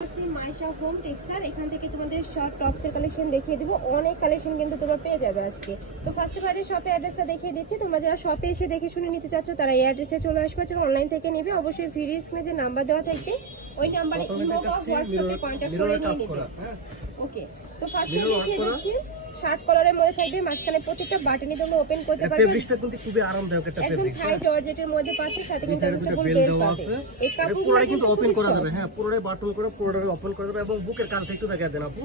Maisha home texture এখান থেকে তোমাদের শর্ট টপসের কালেকশন দেখিয়ে দিব। অনেক কালেকশন কিন্তু তোমরা পেয়ে যাবে আজকে। তো ফার্স্ট অফ অল শপের অ্যাড্রেসটা দেখিয়ে দিচ্ছি। তোমরা যারা শপে এসে দেখে শুনে নিতে চাচ্ছ তারা এই অ্যাড্রেসে চলে আসবে, যারা অনলাইন থেকে নেবে অবশ্যই ভিডিও স্ক্রিনে যে নাম্বার দেওয়া থাকবে ওই নাম্বারে ইমো বা হোয়াটসঅ্যাপে কন্টাক্ট করে নিয়ে নেবে। ওকে, তো ফার্স্টে দেখিয়ে দিচ্ছি শার্ট কলারের মধ্যে থাকবে, মাঝখানে প্রত্যেকটা বাটনই তোমরা ওপেন করতে পারবে। ফেব্রিকটা কিন্তু খুবই আরামদায়ক একটা ফেব্রিক, একদম হাই জর্জেটের মধ্যে পাচ্ছে, সাথে কিন্তু অ্যাডজাস্টেবল বেল্ট পাবে। এই পুরোটা কিন্তু ওপেন করা যাবে। হ্যাঁ, পুরোটাই বাটন করে পুরোটাই ওপেন করা যাবে এবং বুকের কাজটা একটু দেখায় দেন আপু।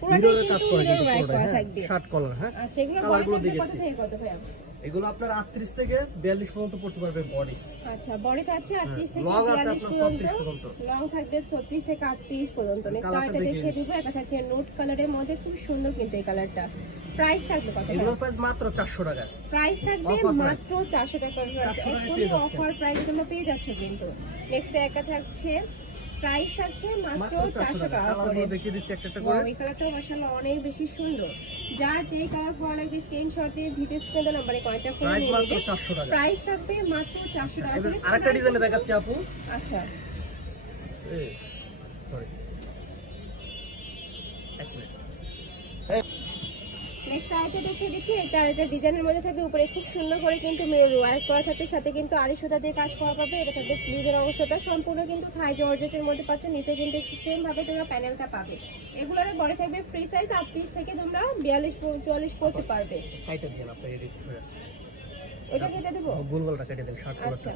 পুরোটাই কাজ করা কিন্তু পুরোটাই থাকবে শার্ট কলার। হ্যাঁ, আচ্ছা, এগুলো কালারগুলো দেখিয়েছি। কত ভাই আপু? এগুলো আপনার 38 থেকে 42 পর্যন্ত পড়তে পারবে বডি। আচ্ছা, বডি থাকছে 38 থেকে 42 পর্যন্ত, লং থাকবে 36 থেকে 38 পর্যন্ত। নেক্সট কালারটা দেখিয়ে দিব। এটা থাকছে নোট কালারের মধ্যে, খুব সুন্দর কিন্তু এই কালারটা। প্রাইস থাকবে কত? এগুলোর প্রাইস মাত্র 400 টাকা। প্রাইস থাকবে মাত্র 400 টাকা। একদমই অফার প্রাইস তোমরা পেয়ে যাচ্ছ কিন্তু। নেক্সট একটা থাকছে, প্রাইস থাকছে মাত্র 400 টাকা করে। দেখিয়ে দিচ্ছি একটা একটা করে। এই কালারটা মাশাআল্লাহ অনেক বেশি সুন্দর। যার যেই কালার ভালো লাগবে স্ক্রিনশট দিয়ে ভিডিও স্ক্রিনে নম্বরে কন্টাক্ট করে নিয়ে নেবে। প্রাইস থাকবে মাত্র 400 টাকা করে। আরেকটা ডিজাইনে দেখাচ্ছি আপু। আচ্ছা, সরি, এক মিনিট। নেক্সট আইটেম দেখিয়ে দিচ্ছি। এটা ডিজাইনের মধ্যে থাকবে, উপরে খুব সুন্দর করে কিন্তু মিরর ওয়ার্ক করা থাকবে, সাথে কিন্তু আড়ি সুতা দিয়ে কাজ করা পাবে। এটা থাকবে স্লিভের অংশটা সম্পূর্ণ কিন্তু থাই জর্জেটের মধ্যে পাচ্ছ। নিচে কিন্তু সেম ভাবে তোমরা প্যানেলটা পাবে। এগুলোর বডি থাকবে ফ্রি সাইজ 38 থেকে তোমরা 42-44 করতে পারবে। কাইটা দেন আপনি এডিট করে। ওটা কেটে দেব, গোলগোলটা কেটে দেন শার্ট কলারটা।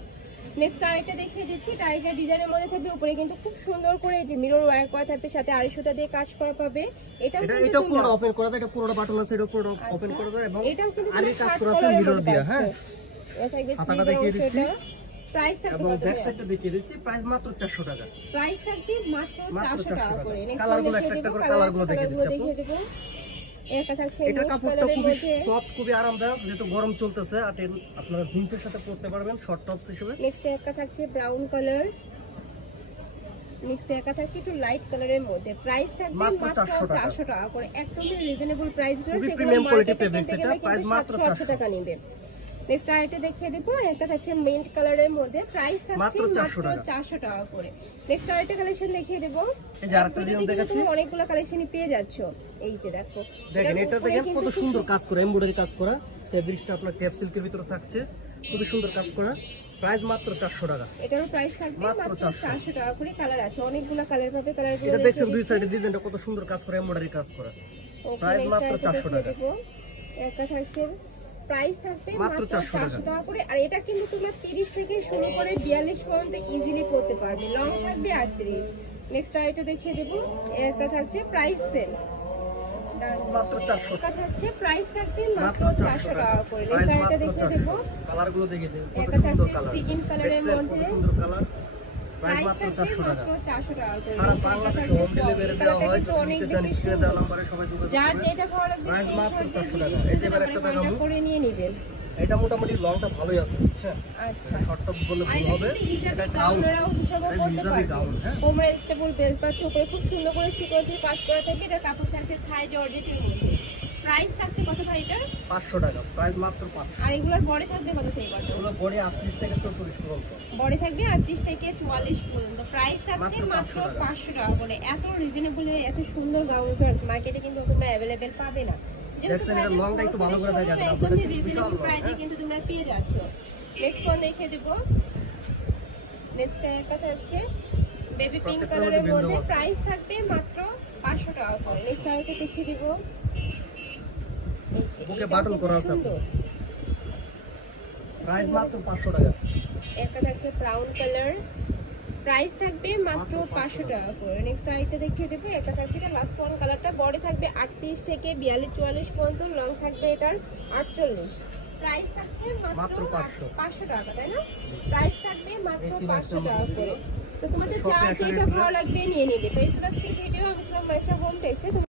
নেক্সট আইটেম দেখিয়ে দিচ্ছি। টাইগার ডিজাইনের মধ্যে থাকবে, উপরে কিন্তু খুব সুন্দর করে যে মিরর ওয়ার্ক করা থাকবে, সাথে আড়ি সুতা দিয়ে কাজ করা পাবে। এটা পুরো ওপেন করা যায়, এটা পুরোটা বাটন আছে, এটা পুরো ওপেন করা যায় এবং আড়ি কাজ করা আছে মিরর দিয়ে। হ্যাঁ, হাতাটা দেখিয়ে দিচ্ছি। প্রাইস থাকবে এবং ব্যাক সাইডটা দেখিয়ে দিচ্ছি। প্রাইস মাত্র 400 টাকা। প্রাইস থাকবে মাত্র 400 টাকা করে। কালারগুলো একটা একটা করে কালারগুলো দেখিয়ে দিচ্ছি। এটা থাকছে এটা কাপড়টা খুবই সফট, খুবই আরামদায়ক, যেহেতু গরম চলতেছে। আর আপনারা জিন্সের সাথে পরতে পারবেন শর্ট টপস হিসেবে। নেক্সট একটা থাকছে ব্রাউন কালার। নেক্সট একটা থাকছে একটু লাইট কালারের মধ্যে। প্রাইস থাকবে মাত্র 400 টাকা করে। একদমই রিজনেবল প্রাইস গুলো, খুবই প্রিমিয়াম কোয়ালিটি ফেব্রিক। এটা প্রাইস মাত্র 400 টাকা নেবে। নেক্সট আইটেম দেখিয়ে দেব। একটা থাকছে মিন্ট কালারের মধ্যে, প্রাইস থাকছে মাত্র 400 টাকা করে। নেক্সট আইটেম কালেকশন দেখিয়ে দেব। এই যে আরেকটা ডিজাইন দেখাচ্ছি। তুমি অনেকগুলো কালেকশনই পেয়ে যাচ্ছ। এই যে দেখো, দেখেন এটা দেখেন কত সুন্দর কাজ করা, এমব্রয়ডারি কাজ করা। ফেব্রিক্সটা আপনার ক্যাপ সিল্কের ভিতরে থাকছে, খুবই সুন্দর কাজ করা। প্রাইস মাত্র 400 টাকা। এটারও প্রাইস থাকবে মাত্র 400 টাকা করে। কালার আছে অনেকগুলো, কালার পাবে। কালারগুলো এটা দেখছেন দুই সাইডে ডিজাইনটা কত সুন্দর কাজ করা, এমব্রয়ডারি কাজ করা। প্রাইস মাত্র 400 টাকা। একটা থাকছে, প্রাইস থাকবে মাত্র 400 টাকা করে। আর এটা কিন্তু তোমরা 30 থেকে শুরু করে 42 পর্যন্ত ইজিলি পড়তে পারবে। লং থাকবে 38। নেক্সট আইটেম দেখিয়ে দেব। একটা থাকছে প্রাইস সেম মাত্র 400 টাকা থাকছে। প্রাইস থাকবে মাত্র 400 টাকা করে। নেক্সট আইটেম দেখিয়ে দেব। কালারগুলো দেখিয়ে দেন, এটা থাকছে স্কিন কালারের মধ্যে, সুন্দর কালার। প্রাইস মাত্র 400 টাকা। সারা বাংলাদেশে হোম ডেলিভারি দেওয়া হয়। যদি চান স্ক্রিনে দেওয়া নম্বরে সবাই যোগাযোগ করবেন। যার যেটা ভালো লাগবে প্রাইস মাত্র 400 টাকা। এই যে এবার একটা দেখাবো, করে নিয়ে নেবেন। এটা মোটামুটি লংটা ভালোই আছে, বুঝছেন? আচ্ছা, শর্ট টপ বলে ভুল হবে। এটা গাউনরাও হিসাবে পড়তে পারবে। হ্যাঁ, কোমরে স্টেবল বেল্ট পাচ্ছে, উপরে খুব সুন্দর করে সিকোয়েন্সের কাজ করা থাকবে। এটা কাপড় থাকছে থাই জর্জেটের মধ্যে। প্রাইস থাকছে কত ভাই এটা? 500 টাকা। প্রাইস মাত্র 500। আর এগুলোর বডি থাকবে কত থেকে কত? এগুলো বডি 38 থেকে 44 পর্যন্ত। বডি থাকবে 38 থেকে 44 পর্যন্ত। প্রাইস থাকছে মাত্র 500 টাকা করে। এত রিজনেবল, এত সুন্দর গাউন মার্কেটে কিন্তু তোমরা अवेलेबल পাবে না। দেখছেন এটা লংটা একটু ভালো করে দেখা যাবে। একদম রিজনেবল প্রাইসে কিন্তু তোমরা পেয়ে যাচ্ছ। নেক্সট ওয়ান দেখিয়ে দেব। নেক্সট একটা হচ্ছে বেবি পিঙ্ক কালারের মধ্যে, প্রাইস থাকবে মাত্র 500 টাকা করে। নেক্সট আরেকটা দেখিয়ে দেব। বুকে বাটন করা আছে, প্রাইস মাত্র 500 টাকা। একটা থাকছে ব্রাউন কালার, প্রাইস থাকবে মাত্র 500 টাকা করে। নেক্সট আরেকটা দেখিয়ে দেব। একটা থাকছে এটা লাস্ট ওয়ান কালারটা, বডি থাকবে 38 থেকে 42-44 পর্যন্ত, লং থাকবে এটার 48। প্রাইস থাকছে মাত্র 500 টাকা, তাই না? প্রাইস থাকবে মাত্র 500 টাকা করে। তো তোমাদের যা যেটা ভালো লাগবে নিয়ে নেবে। তো এই ভিডিও আমি মাইশা হোম টেক্সে